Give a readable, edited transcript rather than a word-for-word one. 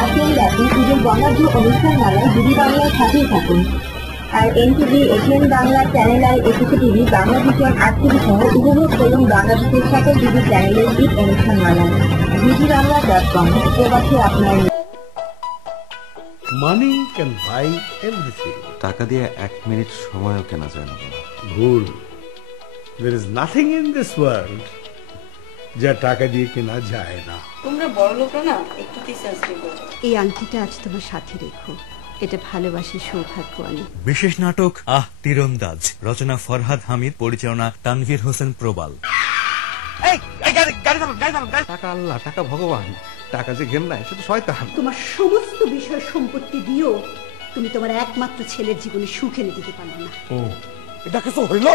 5 দিন ব্যাপী ঈদের বর্ণাঢ্য অনুষ্ঠান মালায় বিডি বাংলার সাথেই থাকুন। আর NTV, ATN Bangla, channel I, Ekushey TV, Bangla vision, RTV সহ উপভোগ করুন বাংলাদেশের সকল বিডি চ্যানেলের ঈদ অনুষ্ঠান মালায়। BDBangla.com, প্রবাসে আপনার। Money can buy everything. টাকা দিয়ে 1 মিনিট সময়ও কেনা যায় না। ভুল। There is nothing in this world যা টাকা দিয়ে কেনা যায় না। তোমরা বড় লোকরা না একটু সেন্সিটিভ হয়ে যাও। এই আংটিটা আজ তোমার সাথে রেখো, এটা ভালোবাসার সৌভাগ্য আনে। বিশেষ নাটক তীরন্দাজ, রচনা ফরহাদ হামিদ, পরিচালনা তানভীর হোসেন প্রবাল। টাকা আল্লাহ, টাকা ভগবান, টাকা যে ঘেন্নায় সেটা শয়তান। তোমার সমস্ত বিষয় সম্পত্তি দিও, তুমি তোমার একমাত্র ছেলের জীবনে সুখ এনে দিতে পারবে না। এটা কিছু হইল?